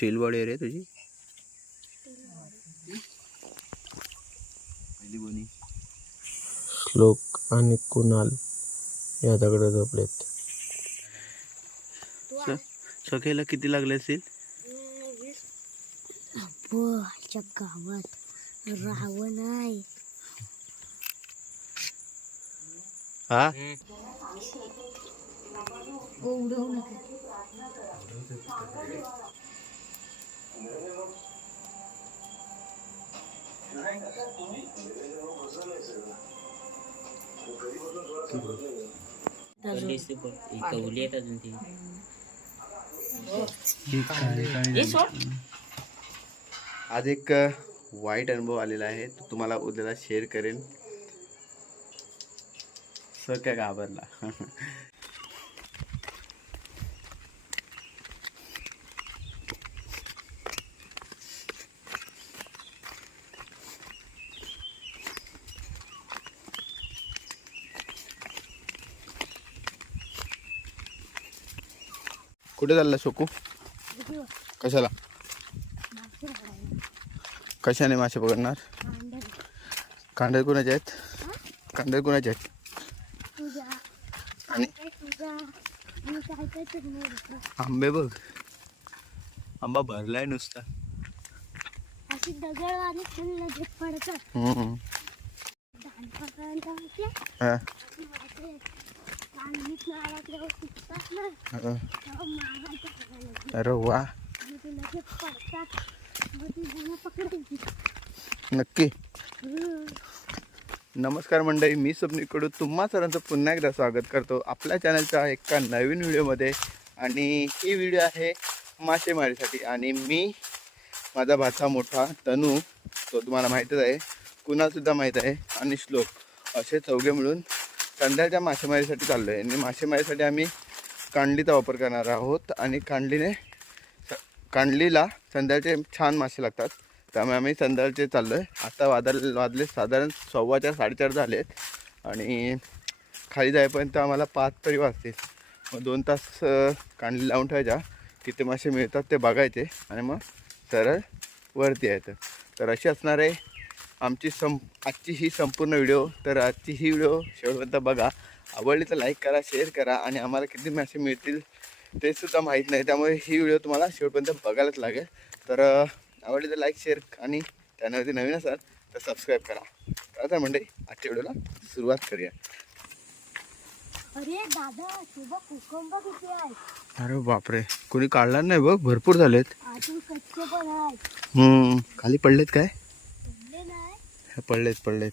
Steel body आहे रे तुझी? श्लोक आणि कुणाल या दगड झोपलेत सखेला किती लागले असतील? गावात रावण आहे. हा? उडवू नका. कवली आहेत अजून ती. आज एक वाईट अनुभव आलेला आहे. तो तुम्हाला उद्याला शेअर करेन. स काय घाबरला. कुठे चालला शोकू? कशाला? कशाने मासे पकडणार? कांडे कुणाचे आहेत? कांडे कुणाचे आहेत? आणि आंबे बघ. आंबा भरलाय नुसता. हम्म. अरे वा. नक्की. नमस्कार मंडळी मी स्वप्नील तुम्हा सरांचं पुन्हा एकदा स्वागत करतो. आपल्या चॅनलच्या एका नवीन व्हिडिओमध्ये. आणि ही व्हिडिओ आहे मासेमारीसाठी. आणि मी माझा भाचा मोठा तनू तो तुम्हाला माहीतच आहे. कुणालसुद्धा माहीत आहे. आणि श्लोक. असे चौघे मिळून संध्याच्या मासेमारीसाठी चाललो आहे आणि मासेमारीसाठी आम्ही कांडलीचा वापर करणार आहोत. आणि कांडलीने कांडलीला संध्याचे छान मासे लागतात. त्यामुळे आम्ही संध्याचे चाललो आहे आता वादल वाजले साधारण सव्वाच्या साडेचार झाले आहेत आणि खाली जाईपर्यंत आम्हाला पाच तरी वाजतील. मग दोन तास कांडली लावून ठेवायच्या. किती मासे मिळतात ते बघायचे. आणि मग सरळ वरती यायचं. तर अशी असणार आहे आमची सं आजची ही संपूर्ण व्हिडिओ तर आजची ही व्हिडिओ शेवटपर्यंत बघा. आवडली तर लाईक करा शेअर करा आणि आम्हाला किती मासे मिळतील ते सुद्धा माहीत नाही. त्यामुळे ही व्हिडिओ तुम्हाला शेवटपर्यंत बघायलाच लागेल. तर आवडली तर लाईक शेअर आणि चॅनलवरती नवीन असाल तर सबस्क्राईब करा. तर म्हणजे आजच्या व्हिडिओला सुरुवात करूया. अरे दादा तुझा कुकंब किती आहे? अरे बापरे कोणी काढला नाही बघ भरपूर झालेत. कच्चे पण हम्म, खाली पडलेत काय? पडलेत पडलेत.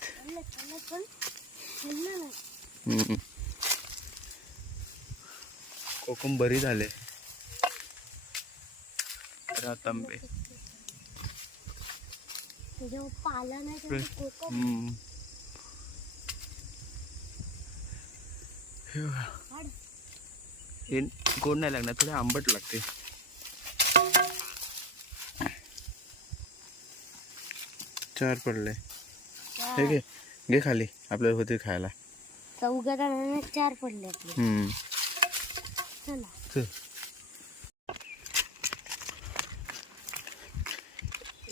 कोकम बरी झाले. रातांबे. हे गोड नाही लागणार थोडे आंबट लागते. चार पडले. हे घे घे खाली. आपल्याला होते खायला. चौघा जणांना चार पडले आपले. हम्म. चला. चल.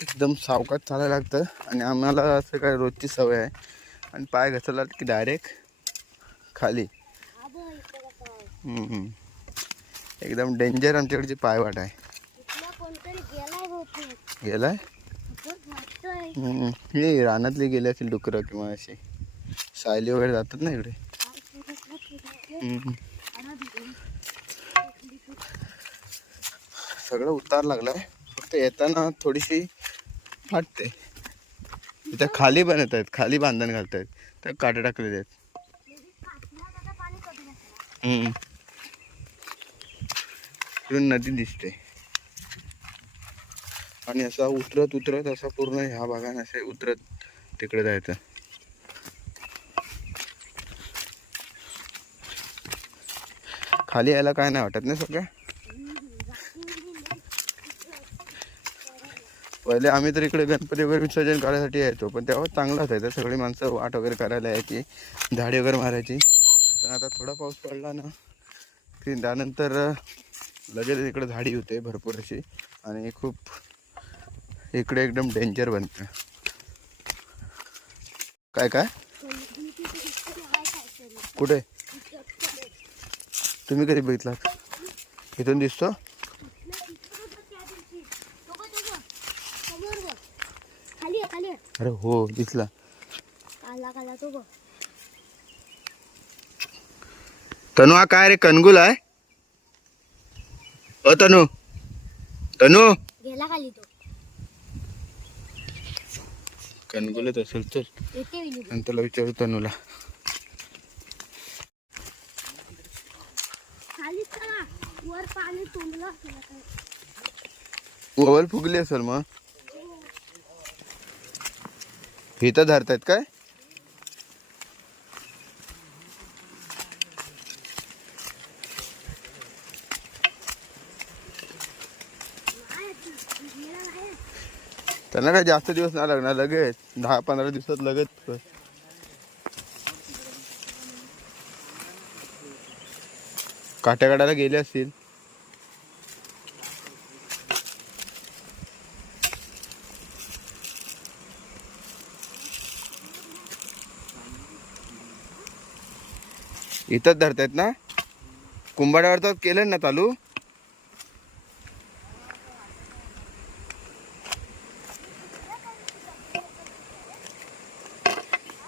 एकदम सावकाश चालायला लागतं आणि आम्हाला असं काय रोजची सवय आहे. आणि पाय घसरला की डायरेक्ट खाली. हम्म. एकदम डेंजर आमच्याकडची पायवाट आहे. गेलाय बहुतेक गेलाय खूपच वाटतोय हम्म. हे रानातले गेले असतील डुकरं किंवा असे सायली वगैरे जातात ना इकडे. हम्म. सगळं उतार लागलाय. फक्त येताना थोडीशी फाटते. इथं खाली बनत आहेत खाली बांधण घालतायत. तर काटे टाकलेले आहेत. हम्म. इकडून नदी दिसते. आणि असा उतरत उतरत असा पूर्ण ह्या भागाने असं उतरत तिकडे जायचं. खाली यायला काय नाही वाटत नाही सगळ्या? पहिले आम्ही तर इकडे गणपती वगैरे विसर्जन करायसाठी यायचो पण तेव्हा चांगलं असायचं सगळी माणसं वाट वगैरे करायला यायची झाडी वगैरे मारायची. पण आता थोडा पाऊस पडला ना की त्यानंतर लगेच इकडे झाडी होते भरपूर अशी. आणि खूप इकडे एकदम डेंजर बनतं. काय काय? कुठे? तुम्ही कधी बघितलात? इथून दिसतो? अरे हो दिसला. तनु तनू हा काय रे? कनगुल आहे? अ तनू. तनू? गेला खाली तो. कनगुलच असेल येते विली नंतरला विचारू तनूला. ओव्हल फुगली असेल मग? इथं धरतायत काय गेला नाही. त्यांना काय जास्त दिवस नाही लागणार लगेच दहा पंधरा दिवसात लगेच. काट्या काढायला गेले असतील. इथंच धरतायत ना? कुंभाड्यावर तर केलं ना चालू.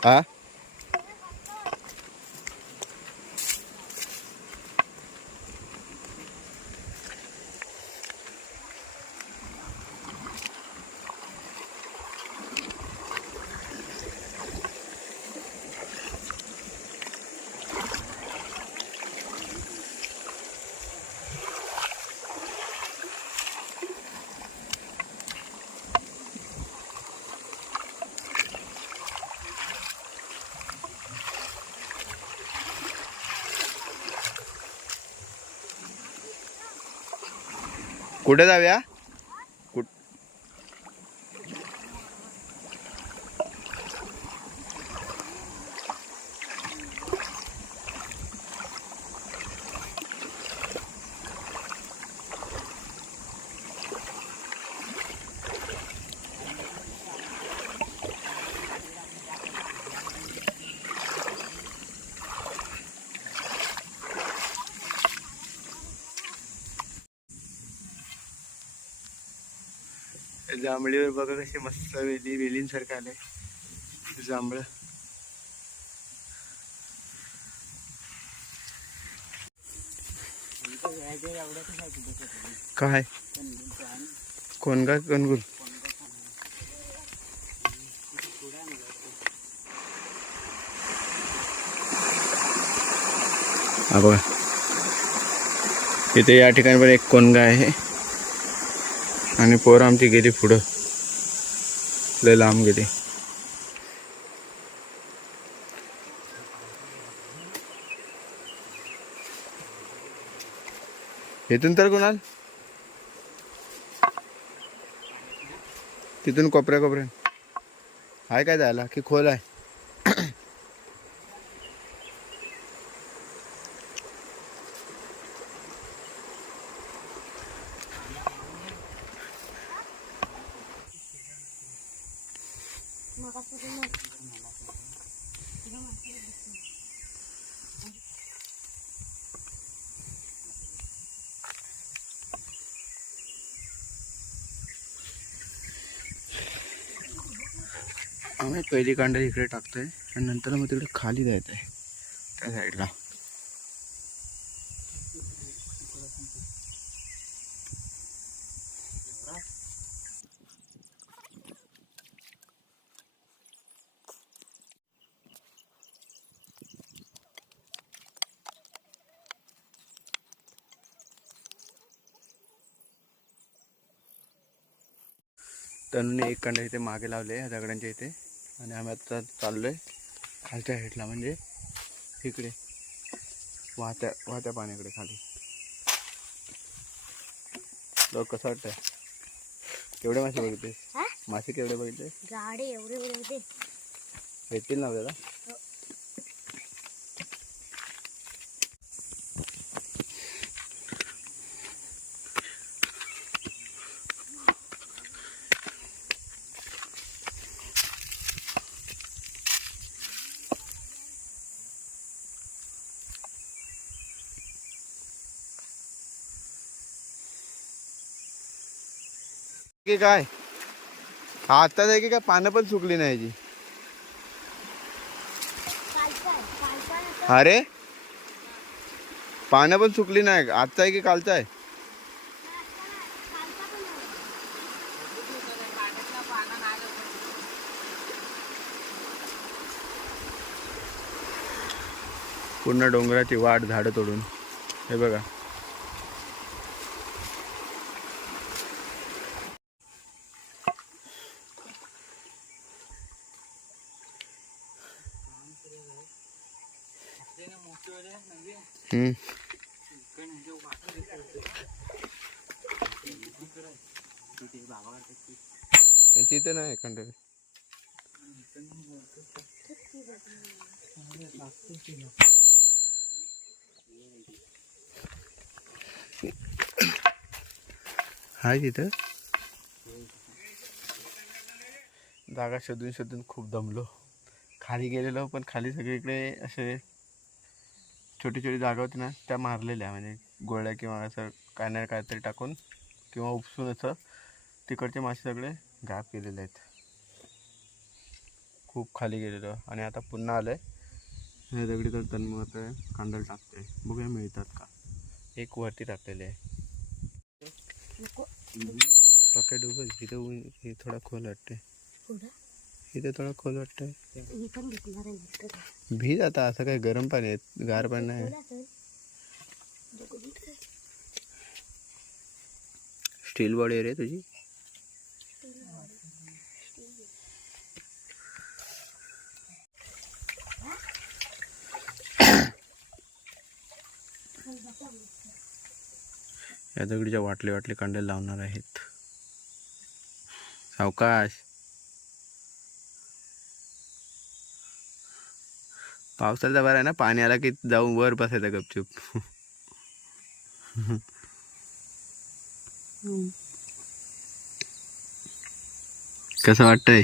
हा कुठे जाऊया? जांभळीवर बघा कसे मस्त वेली वेलींसारखं आलंय. जांभळ. काय? कोण का कणगुल हा बघा. इथे या ठिकाणी पण एक कोणगा आहे. आणि पोरं आमची गेली पुढं. लय लांब गेली. इथून तर कोणाल? तिथून कोपऱ्या कोपऱ्या. हाय काय जायला? की खोल आहे? पहिली कांडा इकडे टाकतोय आणि नंतर मग तिकडे खाली जायचं आहे त्या साईडला तनुने एक कांडा इथे मागे लावले या दगडांच्या इथे. आणि आम्ही आता चाललोय खालच्या साईडला म्हणजे इकडे वाहत्या वाहत्या पाण्याकडे खाली. लोक कसं वाटतंय? केवढे मासे बघितले? मासे केवढे बघितले गाडे एवढे भेटतील ना आपल्याला? की काय? आता आत्ताच आहे की काय? पानं पण सुकली नाही जी. अरे? पानं पण सुकली नाही. आजचा आहे की कालचा आहे आहे? पूर्ण डोंगराची वाट झाडं तोडून. हे बघा. तिथे नाही खंड हाय तिथं. जागा शोधून शोधून खूप दमलो. खाली गेलेलो पण खाली सगळीकडे असे छोटी छोटी जागा होती ना त्या मारलेल्या. म्हणजे गोळ्या किंवा असं काय नाही काहीतरी टाकून किंवा उपसून असं तिकडचे मासे सगळे गायब केलेले आहेत. खूप खाली गेलेलो. आणि आता पुन्हा आलं आहे हे दगडी तर तन्मत आहे कांदळ टाकते बघूया मिळतात का? एक वरती टाकलेले आहे. सॉकेट उभं इथं थोडा खोल वाटते इथे थोडा खोल नंतर. भीज आता असं काही गरम पाणी आहे गार पाणी नाही. स्टील बॉडी आहे रे तुझी. या दगडीच्या वाटले वाटले कांडे लावणार आहेत. सावकाश. पावसाचा बरं आहे ना पाणी आला की जाऊन वर बसायचं गपचूप. कसं वाटतंय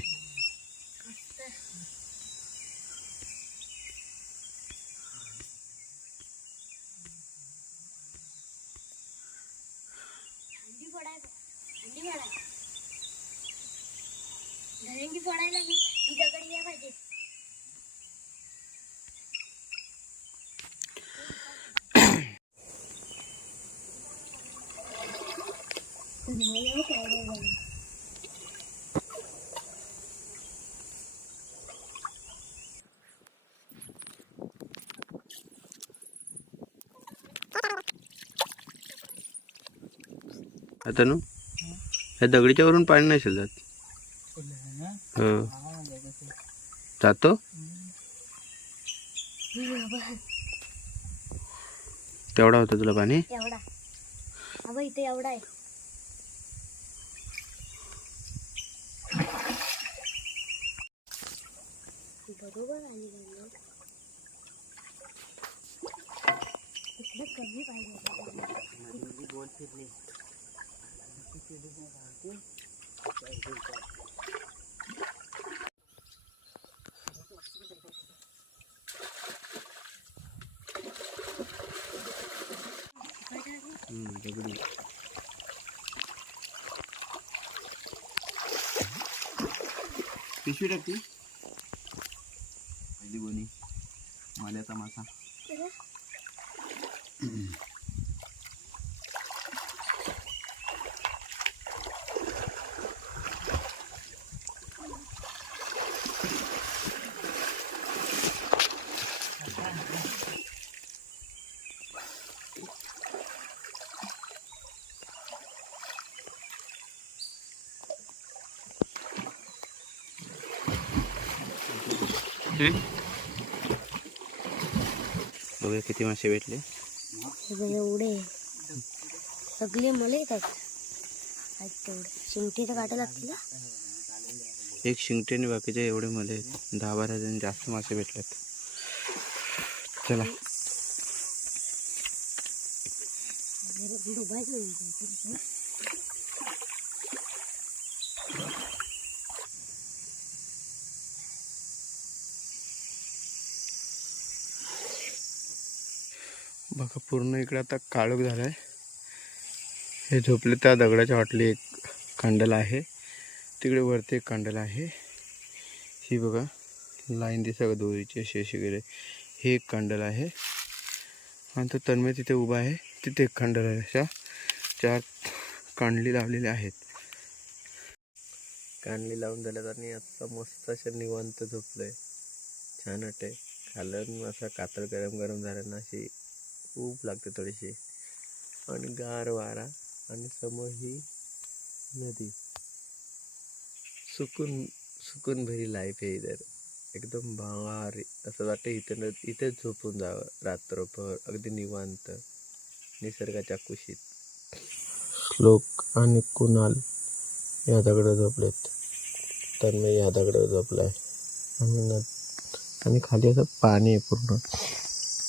आता नु? ह्या दगडीच्या वरून पाणी नाही शिल जात जातो? तेवढा होता तुला पाणी? एवढा. इथे एवढा आहे. दगडी. पिशवी टाकते पहिली गोणी. माल्याचा मासा बघूया किती मासे भेटले. एवढे. सगळे मला येतात. आहेत तेवढे. शिमटीचं काटा लागतील एक शिंगटे आणि बाकीचे एवढे मध्ये दहा बारा जण जास्त मासे भेटलेत. चला. डुबायचं बघा पूर्ण इकडे आता काळोख आहे हे झोपले त्या दगडाच्या वाटली एक कांडल आहे. तिकडे वरती एक कांडल आहे. ही बघा लाईन दिसा का दोरीची अशी अशी गेले हे एक कांडल आहे. आणि तो तन्मय तिथे उभा आहे. तिथे एक कांडल आहे. अशा चार कांडली लावलेल्या आहेत. कांडली लावून झाल्यात आणि आता मस्त अशा निवांत आहे छान वाटते खालून असा कातळ गरम गरम झालं ना अशी ऊब लागते थोडेसे. आणि गार वारा आणि समोर ही नदी. सुकून सुकून भरी लाईफ आहे इधर. एकदम भारी. असं वाटतं इथं न इथेच झोपून जावं रात्रभर. अगदी निवांत. निसर्गाच्या कुशीत. श्लोक आणि कुणाल या दगडं झोपलेत. तन्मय या दगडं झोपलाय. आणि न आणि खाली असं पाणी आहे पूर्ण.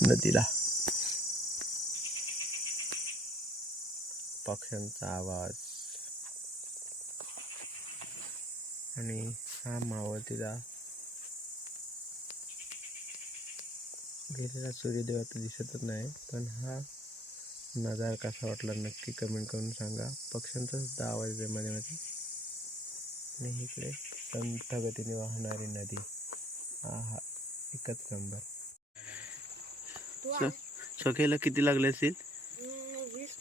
नदीला. पक्ष्यांचा आवाज. आणि हा मावळतीला गेलेला सूर्यदेव आता दिसतच नाही पण हा नजारा कसा वाटला नक्की कमेंट करून सांगा. पक्ष्यांचा सुद्धा आवाज आहे मध्ये मध्ये आणि इकडे संथ गतीने वाहणारी नदी. हा एकच नंबर तू सखेला किती लागले असतील?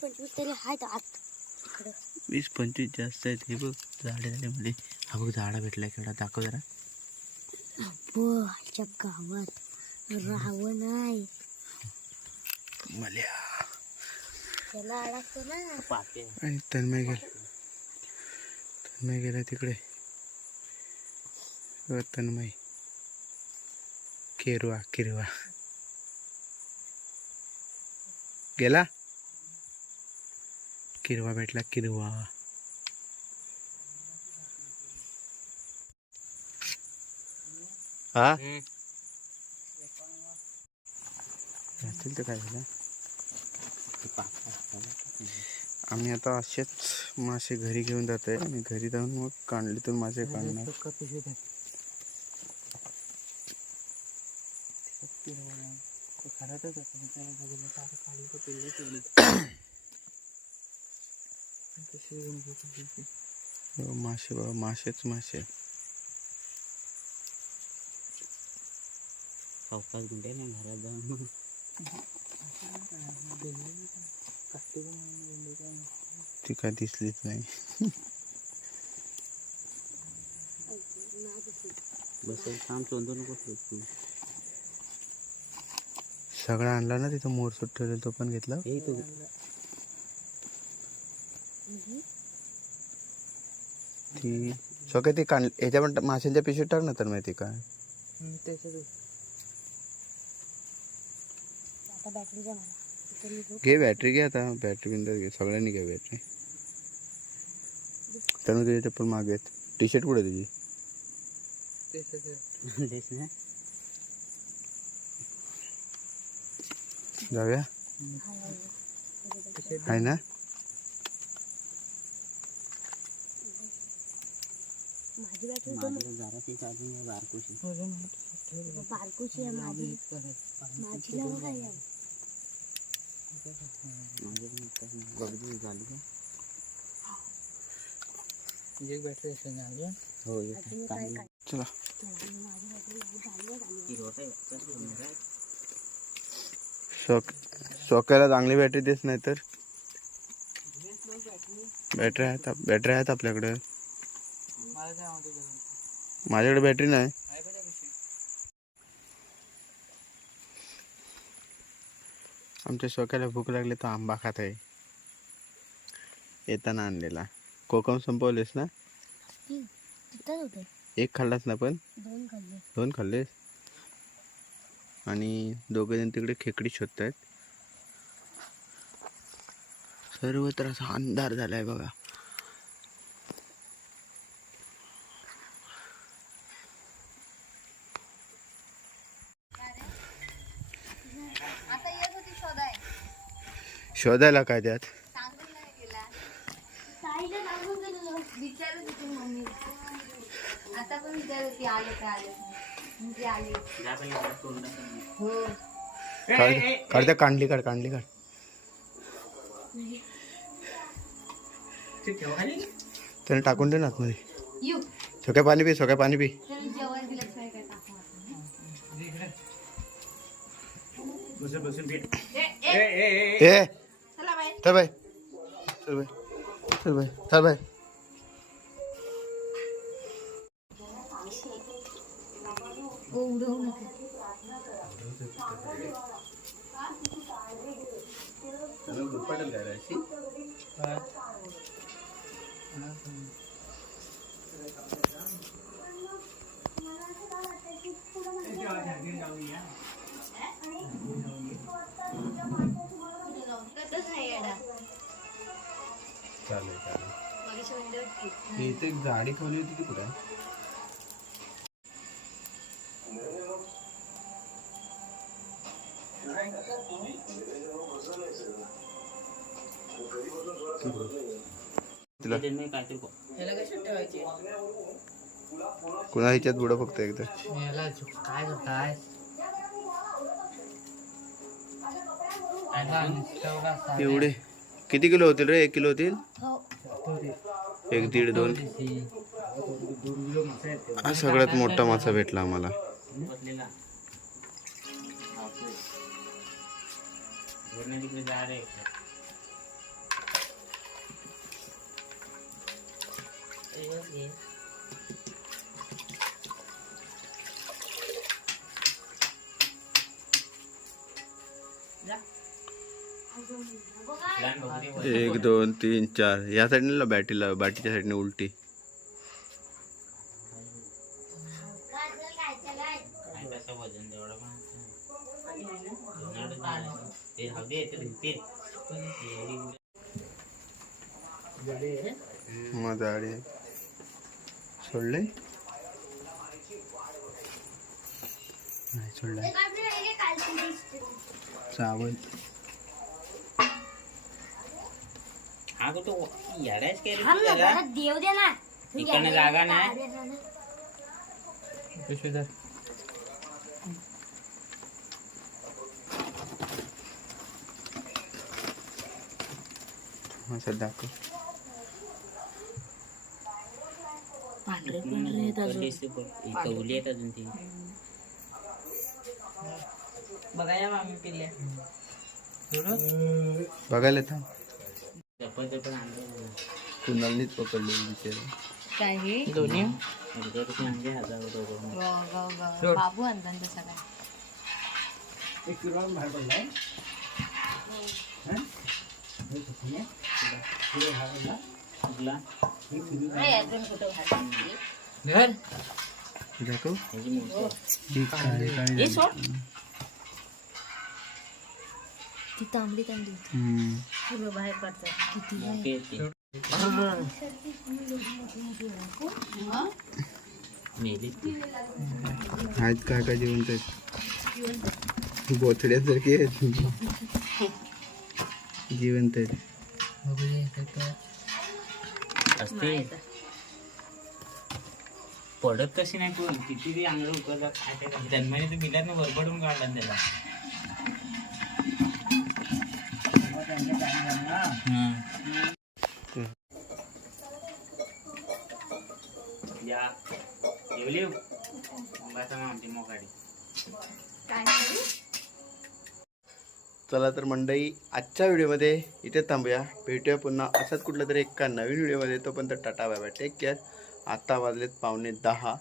पंचवीस तरी आहेत आत इकडं. वीस पंचवीस जास्त आहेत. हे बघ झाडे झाले म्हणजे हा बघ झाडा भेटलाय केवढा दाखव जरा. आमच्या गावात राहावं नाही मल्या. त्याला अडकतो ना. आणि तन्मय गेला. तन्मय गेला तिकडे. तन्मय. केरवा किरवा. गेला? किरवा भेटला किरवा. हा? तर काय झालं? आम्ही आता असेच मासे घरी घेऊन जात आहे. आणि घरी जाऊन मग कांडलीतून मासे काढणार. हो, मासे बाबा मासेच मासे. चौकात गुंडे नाही घरात जाऊन. ती काय दिसलीच नाही. बसेल काम चोंदू नको तू. सगळं आणला ना तिथं मोरसूट ठेवलेला तो पण घेतला? तू सगळं ती पण माशांच्या पिशवीत टाक ना तर माहिती काय? आता बॅटरीचा मला. तिथं मी झोप घे बॅटरी घे आता. बॅटरी बिंदर घे. सगळ्यांनी घे बॅटरी तुझी चप्पल मागे टी शर्ट कुठे तुझी? ना. जाऊया. आहे ना? माझी बॅटरी बारकोशी. आहे माझी. माझी लावा का? हो चला? शॉक चांगली बॅटरी देस नाही तर? बॅटरी आहेत बॅटरी आहेत आपल्याकडे. माझ्याकडे बॅटरी नाही. आमच्या शोक्याला भूक लागली तर आंबा खात आहे. येताना आणलेला. कोकम संपवलेस ना? एक खाल्लास ना पण? दोन खाल्ले. दोन खाल्लेस? आणि दोघे जण तिकडे खेकडी शोधत आहेत सर्वत्र असा अंधार झालाय बघा शोधायला काय त्यात आता पण विचारत होती आले का आले म्हणजे आले जा पहिले जरा तोंड दाखव. हो काढ त्या कांडली काढ कांडली काढ. त्याने टाकून दे ना आतमध्ये. यू सोक्या पाणी पी सोक्या पाणी पी. काय काय ए चला बाय चल बाय चल बाय चल बाय चल बाय उडवू नका मी इथे एक गाडी ठेवली होती ती कुठे? तिला कुणा ह्याच्यात बुडं फक्त एकदा काय काय? एवढे. किती किलो होतील रे? एक किलो होतील? हो. एक दीड दोन. हा सगळ्यात मोठा मासा भेटला आम्हाला. एक दोन तीन चार. या साईडने बॅटीला बॅटीच्या साईडने उलटी. मजा आडी सोडले? नाही पण असतं. हा कुठं येडायच काय रे थांब तू ना जरा? घरात देव दे ना इकडनं जागा नाही। अरे ना ना. हा सर दाखव पण दिसते पण. ही कवली आहेत अजून ती बघायला थांब चप्पल चप्पल आणलं कुणालनीच पकडले बिचारे काय हे अर्ध्यापासून आणले हजार दोघं बाबू आणतात तसा काय कुठला दाखव ह्याची मोठी ही काळी काळी झाली. ती तांबडी तांबडी हम्म. बाहेर पडतात किती मोठी आहे ती. मेली ती. आहेत काय काय जिवंत आहेत? बोथड्यासारखे आहेत. जिवंत आहेत. असते. पडत कशी नाही पण किती ती अंगड ते काय. जन्माने तर बिलात बरबडून काढला त्याला. जेवली आमची मोकाडी चला तर मंडई आजच्या व्हिडिओमध्ये इथे थांबूया. भेटूया पुन्हा असाच कुठला तरी एका नवीन व्हिडिओमध्ये. तोपर्यंत tata bye bye take care आत्ता वाजलेत पावणे दहा.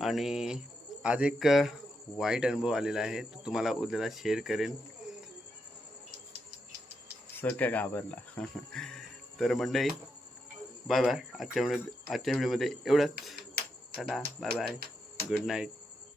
आणि आज एक वाईट अनुभव आलेला आहे. तो तुम्हाला उद्याला शेअर करेन. सख्या घाबरला? तर मंडळी बाय बाय आजच्या व्हिडिओ आजच्या व्हिडिओमध्ये एवढंच. Tata. Bye bye good night